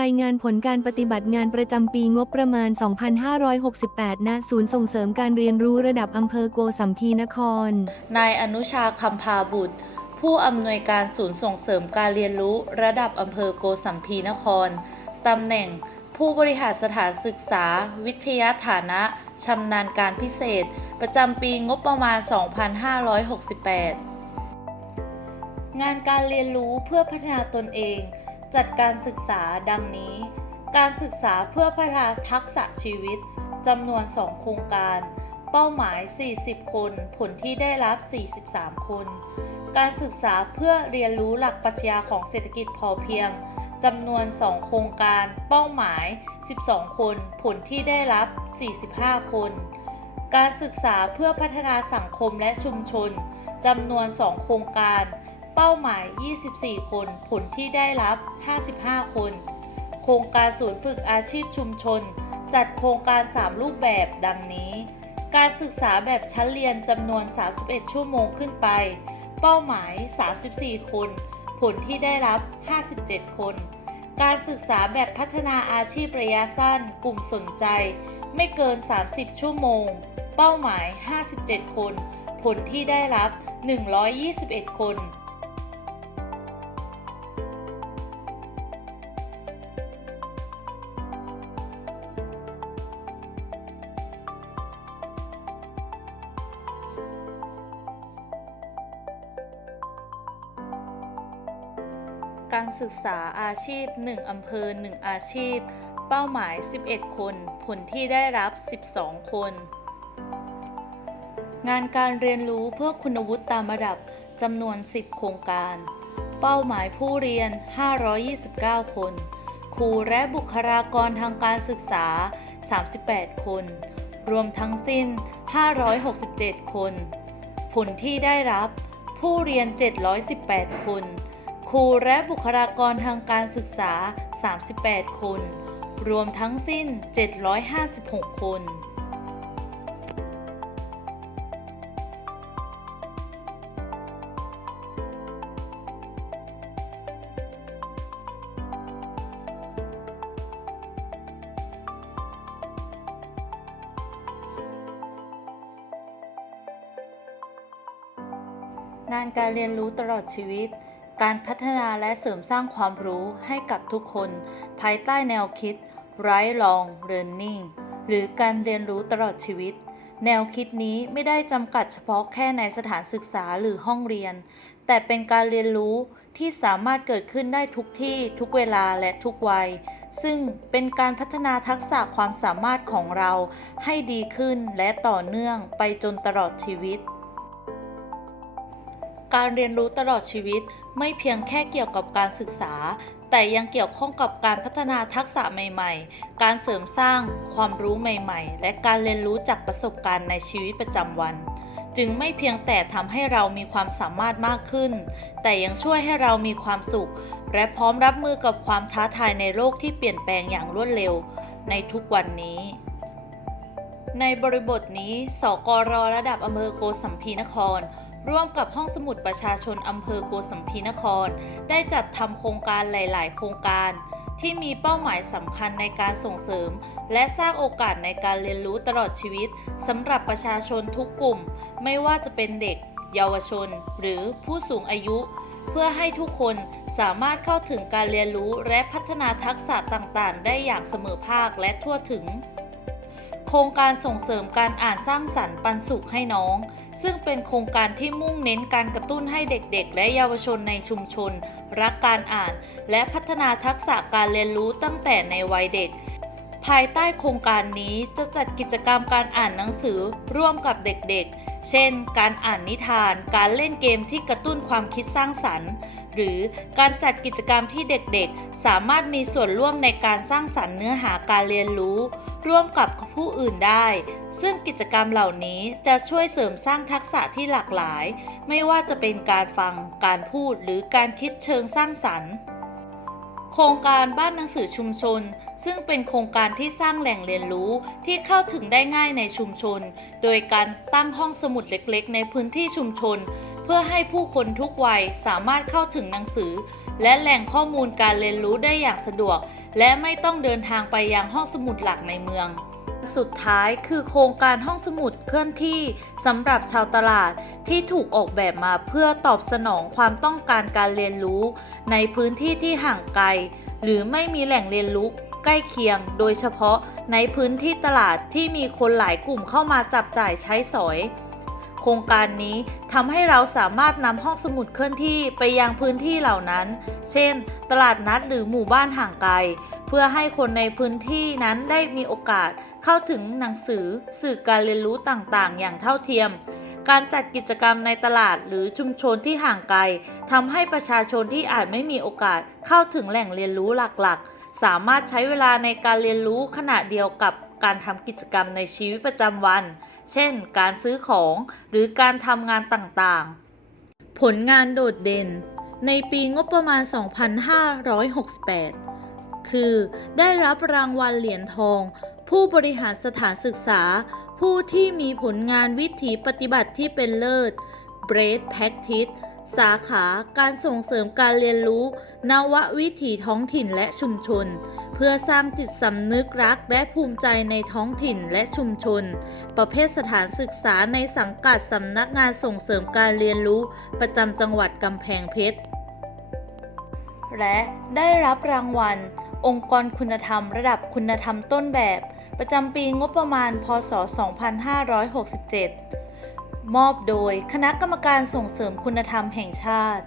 รายงานผลการปฏิบัติงานประจำปีงบประมาณ 2568 ณ ศูนย์ส่งเสริมการเรียนรู้ระดับอำเภอโกสัมพีนคร นายอนุชาคำพาบุตร ผู้อำนวยการศูนย์ส่งเสริมการเรียนรู้ระดับอำเภอโกสัมพีนคร ตำแหน่ง ผู้บริหารสถานศึกษา วิทยาฐานะชำนาญการพิเศษ ประจำปีงบประมาณ 2568 งานการเรียนรู้เพื่อพัฒนาตนเอง จัดการศึกษาดังนี้ การศึกษาเพื่อพัฒนาทักษะชีวิตจำนวน 2 โครงการ เป้าหมาย 40 คน ผลที่ได้รับ 43 คน การศึกษาเพื่อเรียนรู้หลักปรัชญาของเศรษฐกิจพอเพียงจำนวน 2 โครงการ เป้าหมาย 12 คน ผลที่ได้รับ 45 คน การศึกษาเพื่อพัฒนาสังคมและชุมชนจำนวน 2 โครงการ เป้าหมาย 24 คน ผลที่ได้รับ 55 คน โครงการศูนย์ฝึกอาชีพชุมชน จัดโครงการ 3 รูปแบบดังนี้ การศึกษาแบบชั้นเรียนจำนวน 31 ชั่วโมงขึ้นไป เป้าหมาย 34 คน ผลที่ได้รับ 57 คน การศึกษาแบบพัฒนาอาชีพระยะสั้น กลุ่มสนใจ ไม่เกิน 30 ชั่วโมง เป้าหมาย 57 คน ผลที่ได้รับ 121 คน การศึกษาอาชีพ 1 อำเภอ 1 อาชีพ เป้าหมาย 11 คน ผลที่ได้รับ 12 คน งานการเรียนรู้เพื่อคุณวุฒิตามระดับจำนวน 10 โครงการ เป้าหมายผู้เรียน 529 คน ครูและบุคลากรทางการศึกษา 38 คน รวมทั้งสิ้น 567 คน ผลที่ได้รับ ผู้เรียน 718 คน ครูและบุคลากรทางการศึกษา 38 คน รวมทั้งสิ้น 756 คนงานการเรียนรู้ตลอดชีวิต การพัฒนาและเสริมสร้างความรู้ให้กับทุกคน ภายใต้แนวคิด Lifelong Learning หรือการเรียนรู้ตลอดชีวิต แนวคิดนี้ไม่ได้จำกัดเฉพาะแค่ในสถานศึกษาหรือห้องเรียน แต่เป็นการเรียนรู้ที่สามารถเกิดขึ้นได้ทุกที่ทุกเวลาและทุกวัย ซึ่งเป็นการพัฒนาทักษะความสามารถของเราให้ดีขึ้นและต่อเนื่องไปจนตลอดชีวิต การเรียนรู้ตลอดชีวิตไม่เพียงแค่เกี่ยวกับการศึกษา แต่ยังเกี่ยวข้องกับการพัฒนาทักษะใหม่ๆ การเสริมสร้างความรู้ใหม่ๆ และการเรียนรู้จากประสบการณ์ในชีวิตประจำวัน จึงไม่เพียงแต่ทำให้เรามีความสามารถมากขึ้น แต่ยังช่วยให้เรามีความสุข และพร้อมรับมือกับความท้าทายในโลกที่เปลี่ยนแปลงอย่างรวดเร็ว ในทุกวันนี้ในบริบทนี้ สกรระดับอำเภอโกสัมพีนคร ร่วมกับห้องสมุดประชาชนอำเภอโกสัมพีนคร ได้จัดทำโครงการหลาย ๆ โครงการ ที่มีเป้าหมายสำคัญในการส่งเสริม และสร้างโอกาสในการเรียนรู้ตลอดชีวิตสำหรับประชาชนทุกกลุ่ม ไม่ว่าจะเป็นเด็ก เยาวชน หรือผู้สูงอายุ เพื่อให้ทุกคนสามารถเข้าถึงการเรียนรู้และพัฒนาทักษะต่าง ๆ ได้อย่างเสมอภาคและทั่วถึง โครงการส่งเสริมการอ่านสร้างสรรค์ปันสุขให้น้อง ซึ่งเป็นโครงการที่มุ่งเน้นการกระตุ้นให้เด็กๆ และเยาวชนในชุมชน รักการอ่าน และพัฒนาทักษะการเรียนรู้ตั้งแต่ในวัยเด็ก ภายใต้โครงการนี้จะจัดกิจกรรมการอ่านหนังสือร่วมกับเด็กๆ เช่น การอ่านนิทาน การเล่นเกมที่กระตุ้นความคิดสร้างสรรค์ หรือการจัดกิจกรรมที่เด็กๆ สามารถมีส่วนร่วมในการสร้างสรรค์เนื้อหาการเรียนรู้ ร่วมกับผู้อื่นได้ ซึ่งกิจกรรมเหล่านี้จะช่วยเสริมสร้างทักษะที่หลากหลาย ไม่ว่าจะเป็นการฟัง การพูด หรือการคิดเชิงสร้างสรรค์โครงการบ้านหนังสือชุมชน ซึ่งเป็นโครงการที่สร้างแหล่งเรียนรู้ที่เข้าถึงได้ง่ายในชุมชน โดยการตั้งห้องสมุดเล็กๆ ในพื้นที่ชุมชน เพื่อให้ผู้คนทุกวัยสามารถเข้าถึงหนังสือ และแหล่งข้อมูลการเรียนรู้ได้อย่างสะดวก และไม่ต้องเดินทางไปยังห้องสมุดหลักในเมืองสุดท้ายคือโครงการห้องสมุดเคลื่อนที่สำหรับชาวตลาดที่ถูกออกแบบมาเพื่อตอบสนองความต้องการการเรียนรู้ ในพื้นที่ที่ห่างไกล หรือไม่มีแหล่งเรียนรู้ใกล้เคียง โดยเฉพาะในพื้นที่ตลาดที่มีคนหลายกลุ่มเข้ามาจับจ่ายใช้สอย ครงการนี้ทำให้เราสามารถนำห้องสมุดเคลื่อนที่ไปยังพื้นที่เหล่านั้น เช่น ตลาดนัดหรือหมู่บ้านห่างไกล เพื่อให้คนในพื้นที่นั้นได้มีโอกาสเข้าถึงหนังสือสื่อการเรียนรู้ต่างๆ อย่างเท่าเทียม การจัดกิจกรรมในตลาดหรือชุมชนที่ห่างไกลทำให้ประชาชนที่อาจไม่มีโอกาสเข้าถึงแหล่งเรียนรู้หลักๆ สามารถใช้เวลาในการเรียนรู้ขณะเดียวกับ การทำกิจกรรมในชีวิตประจำวัน เช่น การซื้อของหรือการทำงานต่างๆ ผลงานโดดเด่น ในปีงบประมาณ 2568 คือ ได้รับรางวัลเหรียญทอง ผู้บริหารสถานศึกษา ผู้ที่มีผลงานวิถีปฏิบัติที่เป็นเลิศ b r a d Practice สาขาการส่งเสริมการเรียนรู้ นววิถีท้องถิ่นและชุมชน เพื่อสร้างจิตสำนึกรักและภูมิใจในท้องถิ่นและชุมชน ประเภทสถานศึกษาในสังกัดสำนักงานส่งเสริมการเรียนรู้ประจำจังหวัดกำแพงเพชร และได้รับรางวัล องค์กรคุณธรรมระดับคุณธรรมต้นแบบ ประจำปีงบประมาณ พศ 2567 มอบโดยคณะกรรมการส่งเสริมคุณธรรมแห่งชาติ